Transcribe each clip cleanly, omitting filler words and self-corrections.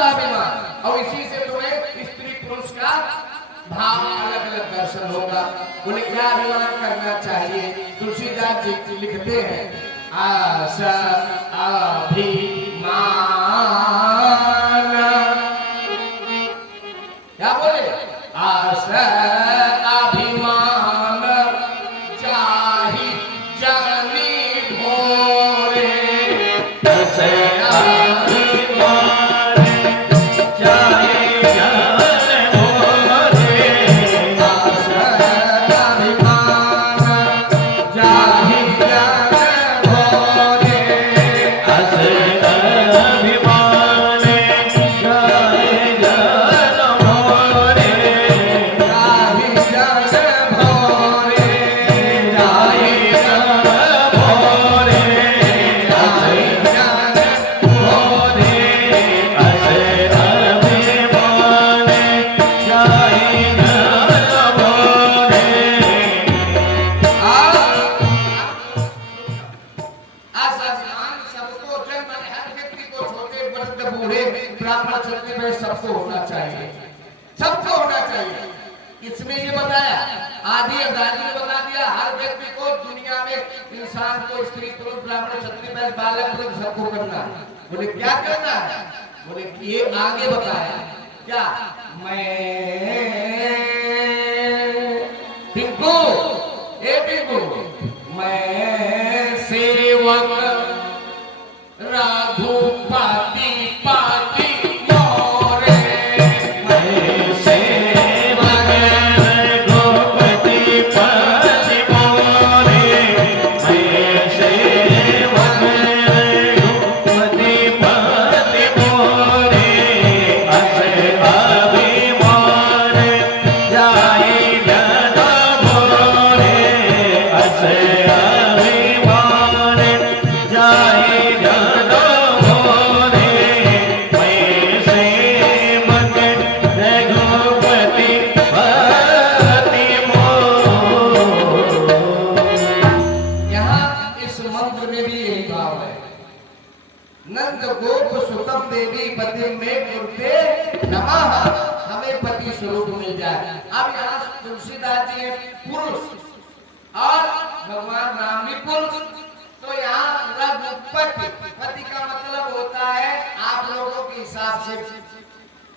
स्वाभिमान, और इसी से तुम्हें स्त्री पुरुष का भाव अलग अलग दर्शन होगा। बोले क्या अभिमान करना चाहिए? तुलसीदास जी लिखते हैं आशा अभिमान, क्या बोले? आशा अभिमान जाहि जानी भोरे, सबको होना चाहिए, सबको होना चाहिए। इसमें ये बताया, आदि अदानी ने बता दिया, हर व्यक्ति को दुनिया में इंसान को स्त्री पुरुष ब्राह्मण क्षत्रिय वैश्य बालक वृद्ध सबको करना है। बोले क्या करना है? बोले ये आगे बताया क्या? मैं टिंकू, ए टिंकू, मैं सेवक रघुपति पाति नंद गोप सुतम देवी पति में कुर्ते नमः, हमें पति स्वरूप मिल जाए। अब यहाँ तुलसीदास जी पुरुष और भगवान राम भी पुरुष, तो यहाँ रघुपति पति का मतलब होता है आप लोगों के हिसाब से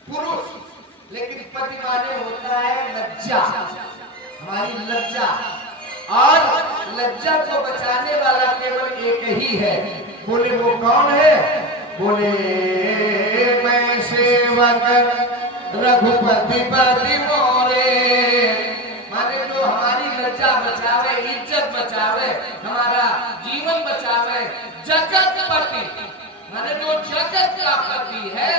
पुरुष, लेकिन पति माने होता है लज्जा, हमारी लज्जा, और लज्जा को बचाने वाला केवल एक ही है। बोले वो कौन है? बोले मैं सेवक रघुपति पति मोरे, माने जो हमारी लज्जा बचावे, इज्जत बचावे, हमारा जीवन बचावे, जगत पति, माने जो जगत का पति है,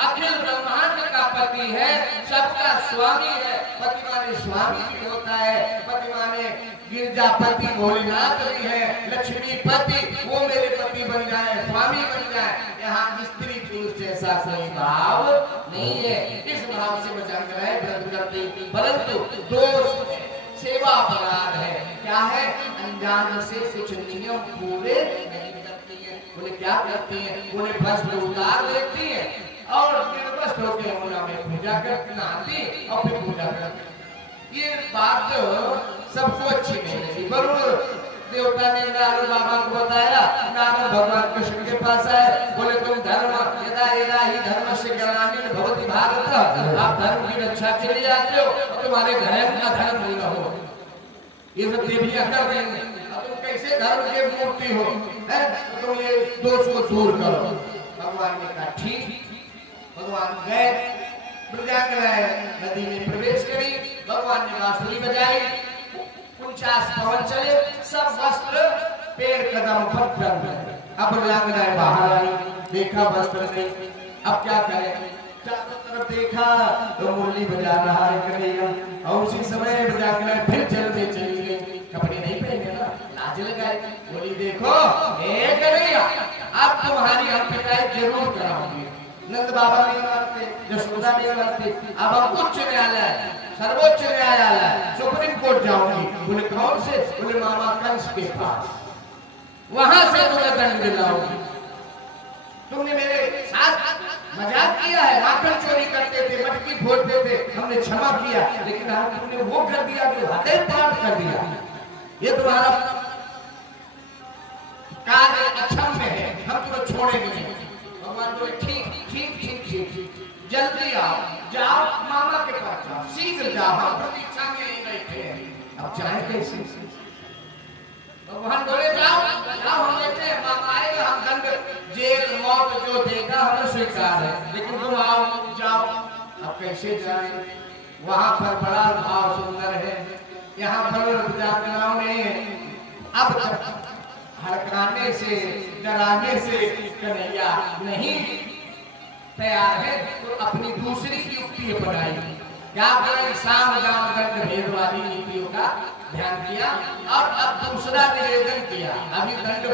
अखिल ब्रह्मांड का पति है, सबका स्वामी है। पति माने स्वामी भी होता है, पति माने गिरजापति भोलेनाथ भी है, लक्ष्मीपति, वो मेरे पति बन जाए, स्वामी बन जाए। यहाँ स्त्री पुरुष जैसा कोई भाव नहीं है, इस भाव से बचा कर है व्रत करती, परंतु दोष है, सेवा अपराध है। क्या है? अनजान से कुछ नियम पूरे नहीं करती है। बोले क्या करती है? बोले वस्त्र उतार देती है और निर्वस्त्र होकर होना में पूजा करती, नहाती और फिर पूजा करती। ये बात सबको अच्छी नहीं लगी। वरुण देवता ने नारद बाबा को बताया, नारद भगवान कृष्ण के पास आए, बोले तुम धर्म यदा यदा ही धर्म से ग्लानिर् भवति भारत, आप धर्म की रक्षा के लिए आते हो, तुम्हारे घर में अधर्म नहीं हो, ये सब देवियां कर रही हैं, अब तुम कैसे धर्म के मूर्ति हो, है? तुम ये दोष को दूर करो। भगवान ने कहा ठीक। भगवान गए, प्रयागराज नदी में प्रवेश करी, भगवान ने बांसुरी बजाई, 49 पवन चले, सब वस्त्र पेड़ कदम पर डर गए। अब प्रयागराज बाहर आई, देखा वस्त्र नहीं, अब क्या करें? चारों तरफ देखा तो मुरली बजा रहा है कन्हैया, और उसी समय प्रयागराज फिर जल में चली गई, कपड़े नहीं पहने ना, लाज लगाई, बोली देखो ए कन्हैया, अब तुम्हारी हम पिटाई जरूर कराऊंगी। नंद बाबा नहीं मानते, यशोदा नहीं मानते, अब हम उच्च न्यायालय, सर्वोच्च न्यायालय, सुप्रीम कोर्ट जाऊंगी। बोले कौन से? बोले मामा कंस के पास, वहां से तुम्हें दंड दिलाऊंगी। तुमने मेरे साथ मजाक किया है, माखन चोरी करते थे, मटकी फोड़ते थे, हमने क्षमा किया, लेकिन आज तुमने वो कर दिया जो हृदय पार कर दिया। ये तुम्हारा कार्य अक्षम्य है, हम तुम्हें छोड़ेंगे नहीं। भगवान बोले ठीक ठीक ठीक ठीक, जल्दी आओ, जाओ मामा के पास जाओ, शीघ्र जाओ, हम प्रतीक्षा में ही बैठे हैं। अब जाए कैसे? भगवान बोले जाओ जाओ, हम लेते हैं, मामा आएगा, हम दंड जेल मौत जो देगा हमें स्वीकार है, लेकिन तुम आओ जाओ। अब कैसे जाए? वहां पर बड़ा भाव सुंदर है, यहाँ पर विद्यार्थियों ने अब हड़काने से डराने से कन्हैया नहीं तैयार है, तो अपनी दूसरी युक्ति बनाई। क्या करें? साम दाम दंड भेद वाली नीतियों का ध्यान किया और अब दूसरा निवेदन किया। अभी दंड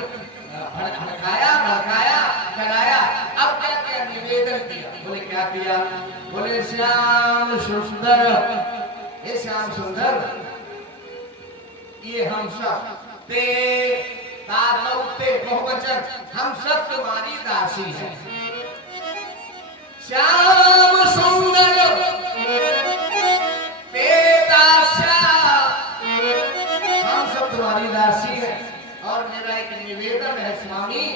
हड़काया भड़काया डराया, अब क्या किया? निवेदन किया। बोले क्या किया? बोले श्याम सुंदर, ये श्याम सुंदर, ये हम सब ते ताते बहुवचन, हम सब तुम्हारी दासी हैं। श्याम सुंदर ते दास्या, हम सब तुम्हारी दासी है। और मेरा एक निवेदन है स्वामी,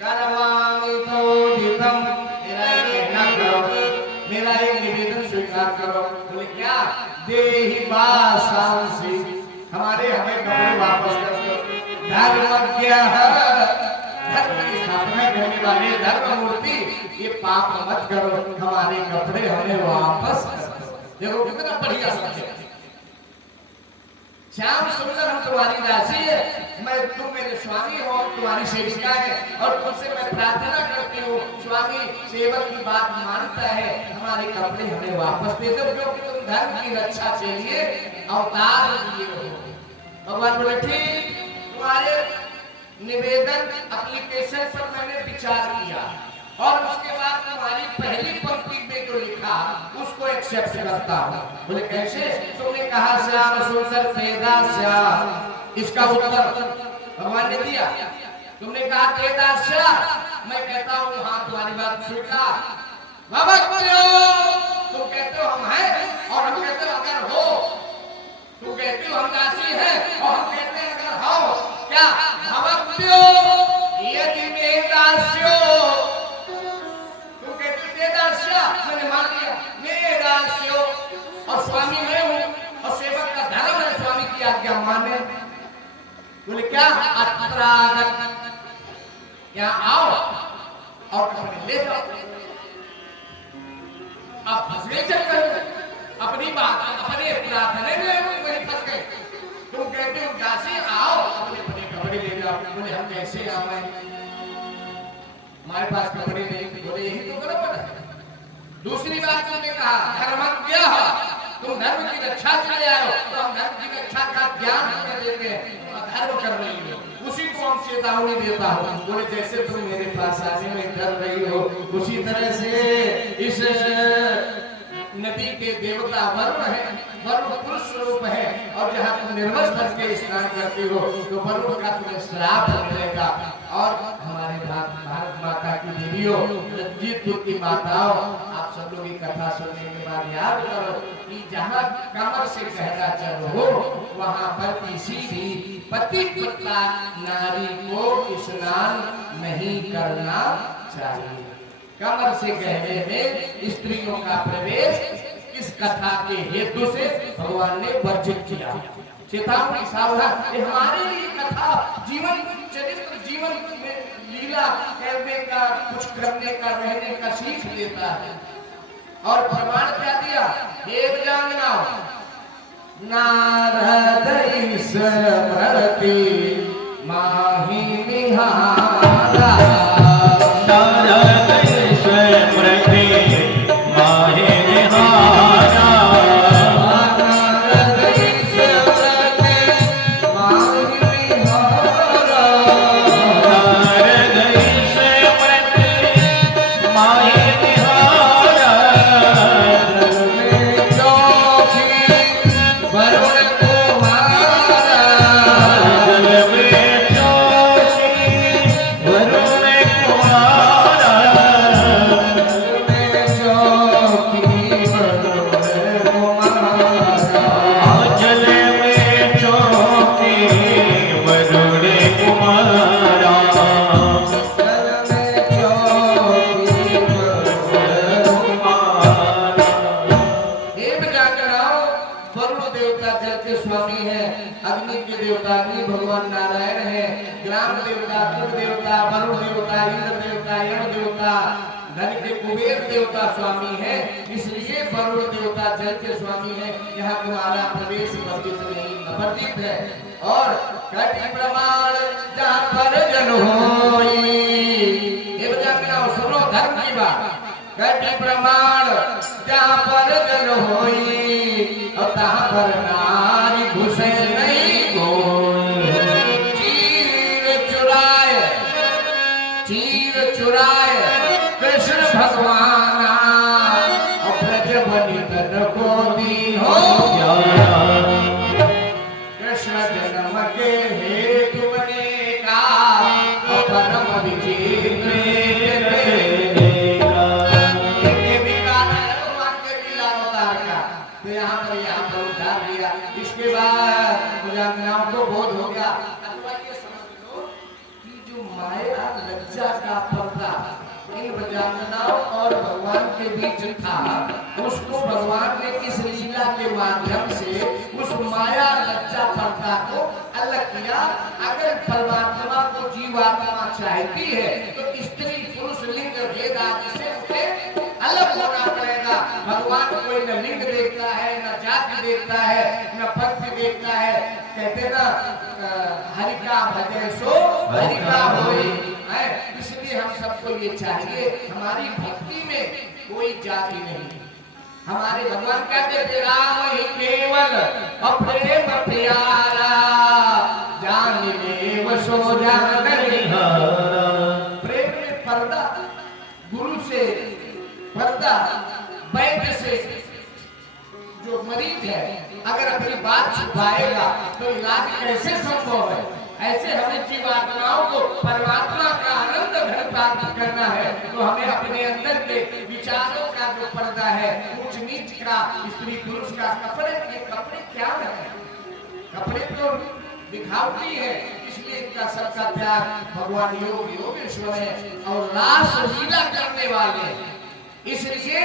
करवामि तोदितम, मेरा एक कहना करो, मेरा एक निवेदन स्वीकार करो। बोले क्या? देहि वासांसि, हमारे हमें कपड़े वापस कर दो। धर्मज्ञ, धर्म की स्थापना करने वाले धर्म मूर्ति, ये पाप मत करो, हमारे कपड़े हमें वापस कर दो। देखो कितना बढ़िया समझे। श्याम सुंदर, हम तुम्हारी दासी है, मैं तुम मेरे स्वामी हो, तुम्हारी सेविका है, और तुमसे मैं प्रार्थना करती हूँ, स्वामी सेवक की बात मानता है, हमारे कपड़े हमें वापस दे दो, क्योंकि तुम धर्म की रक्षा के लिए अवतार लिए हो। भगवान बोले ठीक, तुम्हारे निवेदन एप्लीकेशन पर मैंने विचार किया और उसके बाद तुम्हारी पहली पंक्ति में जो लिखा उसको एक्सेप्ट करता हूँ। बोले कैसे? तुमने कहा श्याम सुंदर तेदास्या, इसका उत्तर भगवान ने दिया। तुमने कहा तेदास्या, मैं कहता हूँ हाँ तुम्हारी बात स्वीकार। बाबा तुम कहते हो हम हैं और हम कहते हो अगर हो, तुम कहते हो हम दासी हैं और हम कहते हैं अगर हो, क्या भवत्यो यदि मे दास्यो, तुम कहते हो तेदास्या, मैंने मान लिया मे दास्यो, और स्वामी मैं हूँ और सेवक का धर्म है स्वामी की आज्ञा माने। बोले क्या? अत्रागत, यहाँ आओ और कपड़े ले जाओ। अब फंसने चक्कर अपनी बात अपने प्रार्थने में वही फंस गए। तुम कहते हो दासी आओ अपने अपने कपड़े ले जाओ। बोले हम कैसे आए, हमारे पास कपड़े नहीं। बोले यही तो गड़बड़ है। दूसरी बात तुमने कहा धर्मज्ञ, तुम धर्म की रक्षा के लिए आए हो, तो हम धर्म की रक्षा का ज्ञान तुम्हें देते हैं, धर्म कर रही हो, उसी को हम चेतावनी देता हूँ। बोले जैसे तुम मेरे पास आने में डर रही हो, उसी तरह से इस नदी के देवता वरुण है, वरुण पुरुष स्वरूप है, और जहाँ तुम निर्वस्त्र के स्नान करती हो तो वरुण का तुम्हें श्राप मिलेगा। और हमारे भारत माता की देवियों, रंजीत की माताओं, आप सब लोग की कथा सुनने के बाद याद करो कि जहाँ कमर से गहरा जल हो वहाँ पर किसी भी पतिव्रता नारी को स्नान नहीं करना चाहिए। कमर से गहरे में स्त्रियों का प्रवेश इस कथा के हेतु से भगवान ने वर्जित किया। चेतावनी सावधान, ये हमारे लिए कथा जीवन चरित्र, जीवन में लीला करने का, कुछ करने का, रहने का सीख देता है। और प्रमाण क्या दिया? एक जानना, नारद स्मृति माही निहारा, नारद स्मृति माही निहारा, नारद स्मृति माही निहारा, नारद स्मृति माही निहारा, वरुण कुमारा, जल में चौकी अग्नि भगवान नारायण है, ग्राम देवता, कुल देवता, वरुण देवता, इंद्र देवता, यम देवता, धन के कुबेर देवता स्वामी है, इसलिए वरुण देवता जल के स्वामी है। यहाँ तुम्हारा प्रवेश वर्जित है। और कटि प्रमाण जहाँ पर जन होई, ये बजा मेरा सुनो धर्म की बात। कटि प्रमाण जहाँ पर जन होई, और तहाँ पर नारी घुसे नहीं कोई। चीर चुराए कृष्ण भगवान, और ब्रज बनितन को दीनो कृष्ण जन्म के हेतु बनेगा, और परम विचित्र तो यहाँ पर उतार दिया। इसके बाद मुलांगनाओं को बोध हो गया। ये समझ लो कि जो माया लज्जा का पर्दा इन ब्रजांगनाओं और भगवान के बीच था, उसको भगवान ने इस लीला के माध्यम से उस माया लज्जा पर्दा को अलग किया। अगर परमात्मा को जीवात्मा चाहती है तो स्त्री पुरुष लिंग भेद आदि से उसे अलग होना पड़ेगा। भगवान कोई न लिंग देखता है, न जाति देखता है, न भक्ति देखता है। कहते ना हरि का भजय सो हरि का होई। इसलिए हम सबको ये चाहिए, हमारी भक्ति में कोई जाति नहीं। हमारे भगवान कहते थे राम ही केवल और प्रेम प्यारा, जान ले वो सो जान निहारा। प्रेम में पर्दा, गुरु से पर्दा, वैद्य से जो मरीज है अगर अपनी बात छुपाएगा तो इलाज कैसे संभव है। ऐसे हमें जीवात्माओं को परमात्मा का आनंद घर प्राप्त करना है तो हमें अपने अंदर के विचारों का जो पर्दा है, ऊंच नीच का, स्त्री पुरुष का, कपड़े क्या है? कपड़े तो दिखावटी है, इसलिए इनका सबका त्याग भगवान योग योगेश्वर है और रास लीला करने वाले हैं। इसलिए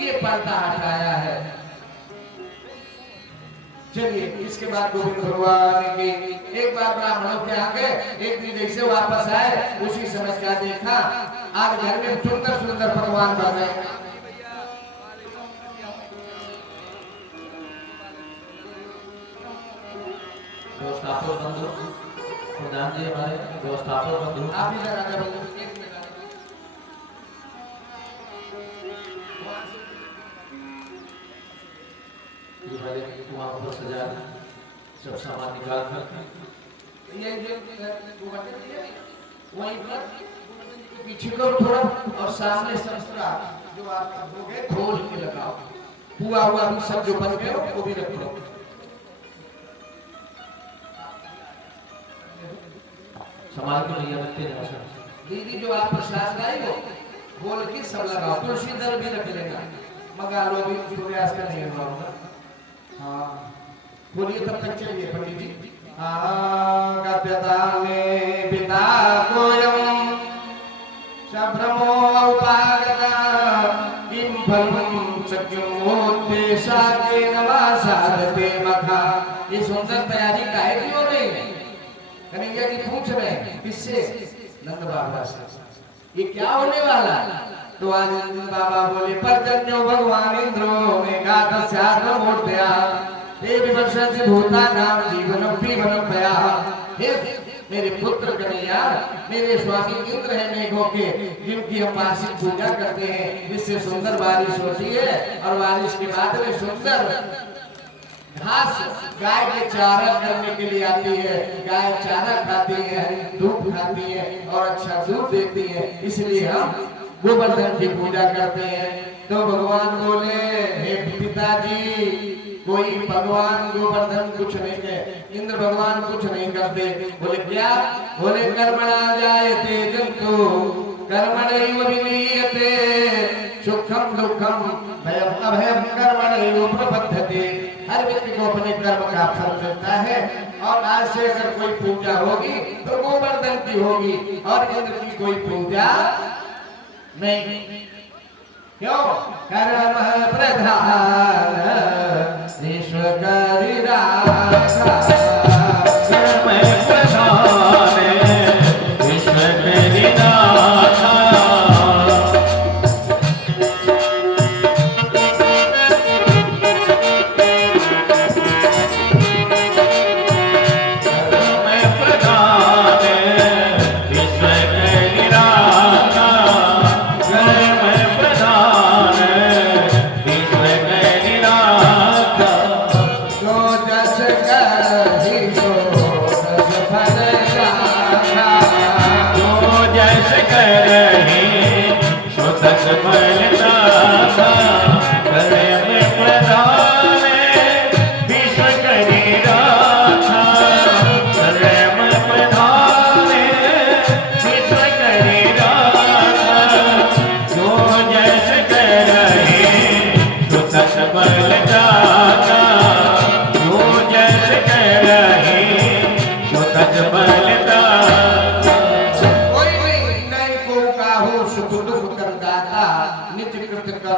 ये पर्दा हटाया है। चलिए इसके बाद गोविंद भगवान की एक बार ब्राह्मणों के आगे एक दिन जैसे वापस आए उसी समय क्या देखा, आज घर में सुंदर सुंदर पकवान बन रहे। व्यवस्थापक बंधु प्रधान जी, हमारे व्यवस्थापक बंधु, आप इधर आ जाओ। वहाँ पर सजा सब सामान निकाल कर ये वहीं पर पीछे को थोड़ा और सामने संस्कार जो आप रखोगे खोल के लगाओ। हुआ हुआ भी सब जो बन गए वो भी रख लो। संभाल के भैया रखते हैं। दीदी जो आप प्रसाद लाई हो खोल के सब लगाओ। तुलसी दल भी रख लेना, मगा लो भी, सूर्यास्त नहीं होगा। हाँ बोलिए तब तक चलिए पंडित जी। गद्यदाने पिता कोयम सभ्रमो उपागता किम फलम चक्योत्तेषा के नवासादते मखा। ये सुंदर तैयारी काहे की हो रही है? कन्हैया जी पूछ रहे हैं किससे? नंद बाबा से। ये क्या होने वाला? तो आज बाबा बोले पर्जन्यो भगवान इंद्रो में गाता स्याद्र मूर्त्या देवी वर्षा से भूता नाम जीवनम पीवनम भया। मेरे पुत्र कन्हैया, मेरे स्वामी इंद्र है मेघों के, जिनकी हम वार्षिक पूजा करते हैं, जिससे सुंदर बारिश होती है और बारिश के बाद में सुंदर घास गाय के चारा करने के लिए आती है। गाय चारा खाती है, दूध खाती है और अच्छा दूध देती है, इसलिए हम गोवर्धन की पूजा करते हैं। तो भगवान बोले हे पिताजी, कोई भगवान गोवर्धन कुछ नहीं है, इंद्र भगवान कुछ नहीं करते। बोले क्या? बोले कर्मणा जायते जंतु कर्मणैव विलीयते सुखम दुखम भयम अभयम कर्मणैव प्रबध्यते। हर व्यक्ति को अपने कर्म का फल मिलता है और आज से अगर कोई पूजा होगी तो गोवर्धन की होगी और इंद्र की कोई पूजा नहीं। क्यों? कर्म प्रधान ईश्वर करि राखा। कर्म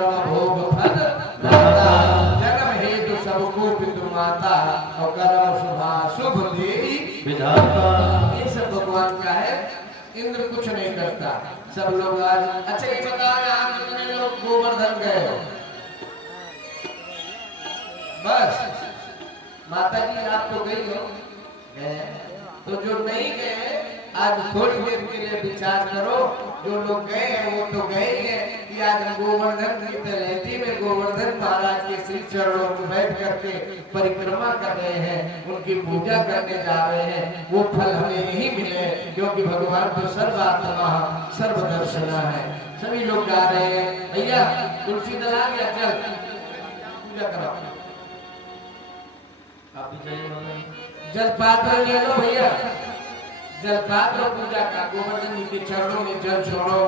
कर्म भोग फल दाता, जन्म हेतु सबको पितु माता, और कर्म शुभ देवी विधाता। ये सब भगवान का है, इंद्र कुछ नहीं करता। सब लोग आज अच्छा ये बताओ, यहाँ कितने लोग गोवर्धन गए हो? बस माता जी आप तो गई हो, तो जो नहीं गए आज थोड़ी देर के लिए विचार करो। जो लोग गए हैं वो तो गए हैं कि आज हम गोवर्धन की तलहटी में गोवर्धन महाराज के श्री चरणों में बैठ करके परिक्रमा कर रहे हैं, उनकी पूजा करने जा रहे हैं। वो फल हमें यही मिले, क्योंकि भगवान तो सर्वात्मा सर्वदर्शना है। सभी लोग जा रहे हैं। भैया तुलसी दला गया, चल पूजा करो। आप भी जाइए बाबा। जलपात्र ले लो भैया, जलपात्र पूजा का। गोवर्धन जी के चरणों में जल छोड़ो।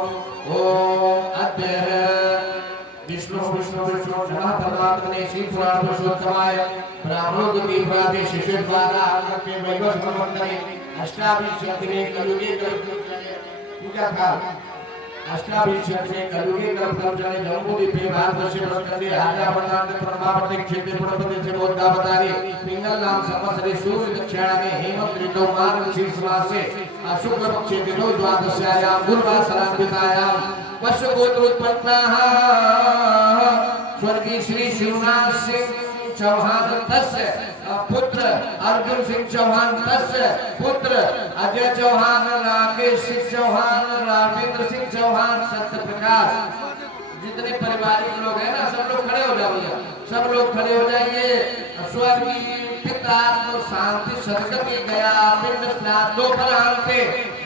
ओम अद्य विष्णु विष्णु विष्णु परमात्मने श्री पुराण पुरुषोत्तमाय ब्राह्मणों के दीवादे शिष्य द्वारा आपके वैभव समर्पणे अष्टाभिषेकने कलयुगे पूजा का। अष्टाभिषेकने कलयुगे कल्पने जम्बूद्वीपे भारतवर्षे वसंते आर्यावर्तांत परमावर्ते क्षेत्रे पुरपति से बोधावतारी पिंगल नाम संवत्सरे सूर्य दक्षिणायने हेमंत ऋतौ मार्गशीर्ष मासे शुक्ल पक्षे दिनो द्वादश्यायां गुरुवासरान्वितायां पशुगोत्रोत्पन्नाः स्वर्गीय श्री शिवनाथ सिंह चौहान तस्य पुत्र अर्जुन सिंह चौहान तस्य पुत्र अजय चौहान, राकेश सिंह चौहान, रामेंद्र सिंह चौहान, सत्य प्रकाश। जितने पारिवारिक लोग हैं ना, सब लोग खड़े हो जाइए, सब लोग खड़े हो जाइए। स्वर्गीय पितरात्म शांति सदगति गया पिंड स्नान दोपहर पे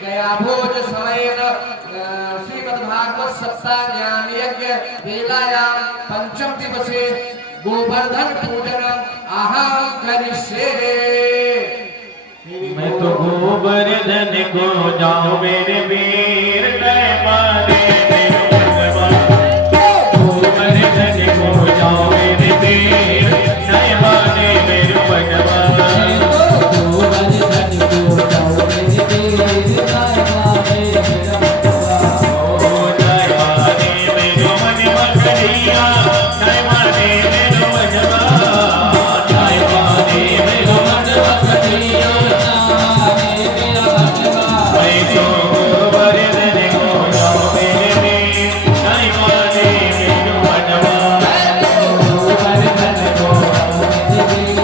गया भोज समय श्रीमद्भागवत सप्ताह ज्ञान यज्ञ वेलायाम पंचम दिवसे गोवर्धन पूजन अहम करिष्ये। मैं तो गोवर्धन को जाऊं मेरे वीर मारे गोवर्धन को जाऊं मेरे वीर माने मेरे भगवान। गोवर्धन को जाऊं मेरे वीर माने मेरे मन मकड़िया माने मेरे भगवान। माने मेरे मन मकड़िया मैं तो गोवर्धन को जाऊं मेरे वीर माने मेरे भगवान। गोवर्धन को जाऊं मेरे वीर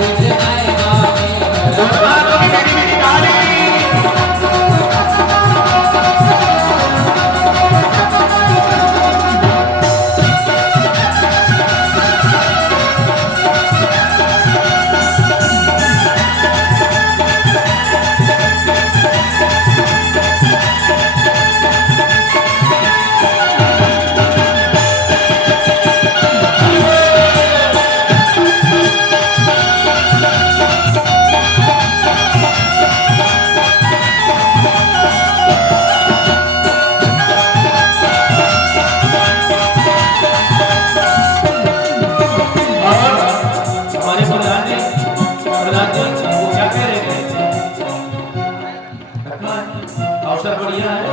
अवसर बढ़िया है।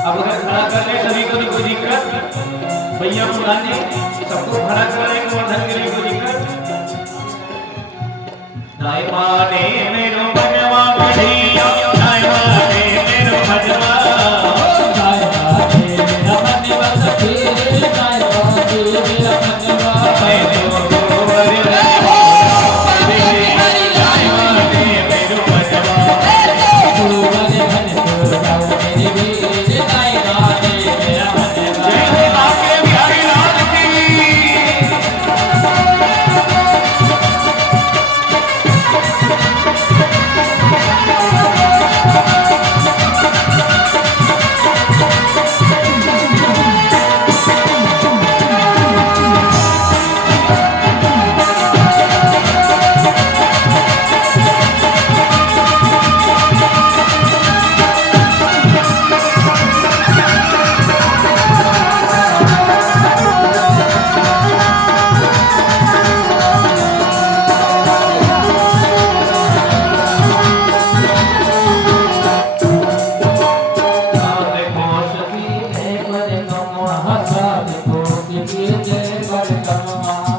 अब अगर खड़ा कर ले सभी को कोई दिक्कत, भैया प्रधान जी सबको खड़ा कर ले गोवर्धन के लिए कोई दिक्कत नहीं। माने मेरो भगवा बढ़िया नाय माने मेरो भगवा नाय माने मेरा भगवा सखी नाय माने मेरा भगवा। मैं तो गोवर्धन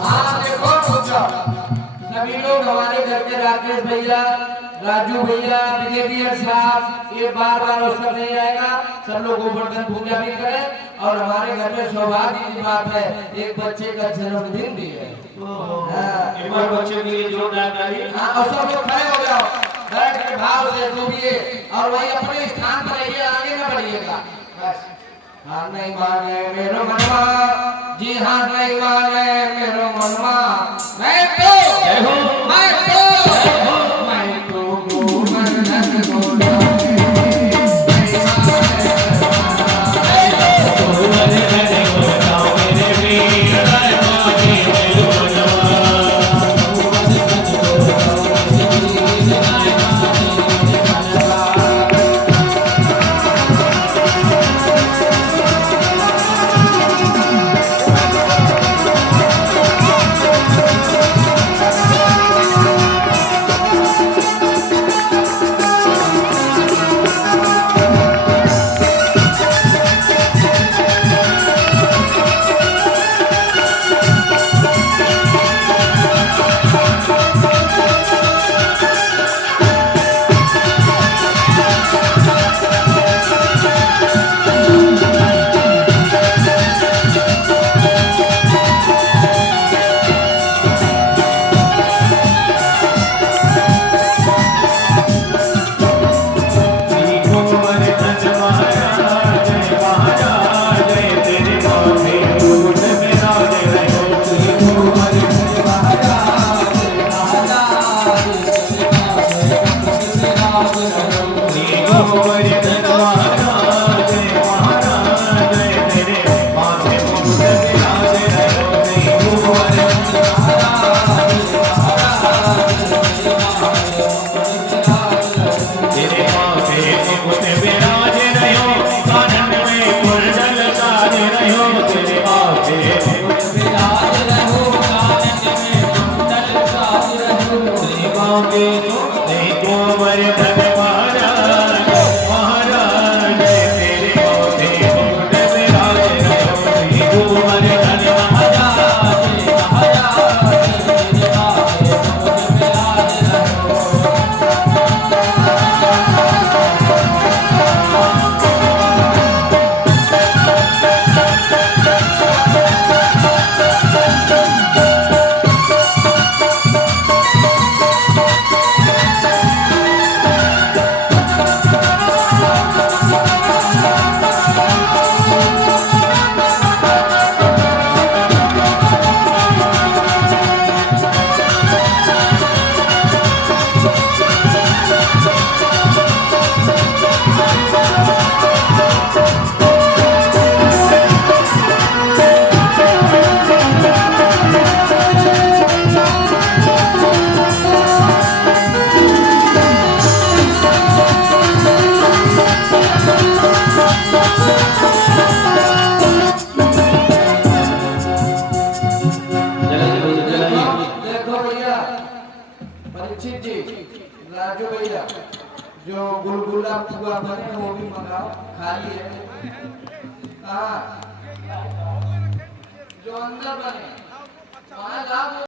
हाँ देखो सभी लोग हमारे घर के राकेश भैया, राजू भैया, ब्रिगेडियर साहब, ये बार अवसर नहीं आएगा, सब लोग गोवर्धन पूजा भी करें। और हमारे घर में सौभाग्य की बात है, एक बच्चे का जन्मदिन भी है। एक बार बच्चे के लिए जोरदार ताली। और सब लोग खड़े हो जाओ, बैठ के भाव से डूबिए और वही अपने स्थान पर रहिए, आगे न बढ़िएगा। बस हाँ नहीं माने मेरो मनवा, जी हाँ नहीं माने मेरो मनवा, मैं तो गोवर्धन गोला राजू भैया जो गुलगुला पुआ बने वो भी मंगाओ, खाली है। हाँ जो अंदर बने वहाँ